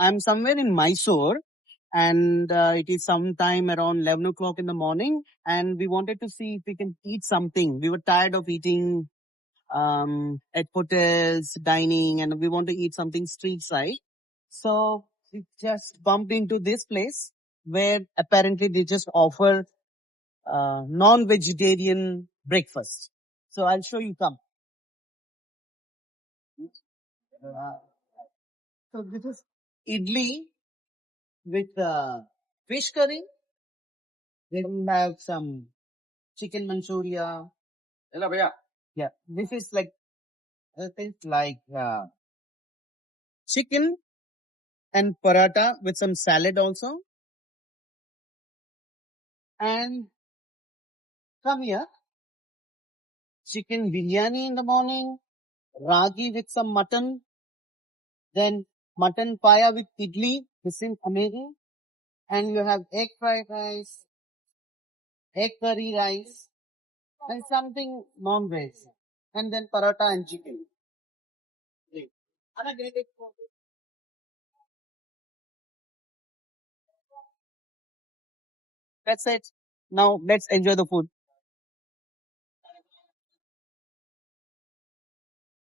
I'm somewhere in Mysore, and it is sometime around 11 o'clock in the morning, and we wanted to see if we can eat something. We were tired of eating at hotels, dining, and we want to eat something street side. So we just bumped into this place where apparently they just offer non-vegetarian breakfast. So I'll show you some. Uh, so this is idli with fish curry. Then we have some chicken manchuria. Hello, bhaiya. Yeah, this is like chicken and paratha with some salad also. And come here, chicken biryani in the morning, ragi with some mutton, then mutton paya with idli. This is amazing. And you have egg fried rice, egg curry rice, and something non-veg. And then paratha and chicken. Great. That's it. Now let's enjoy the food.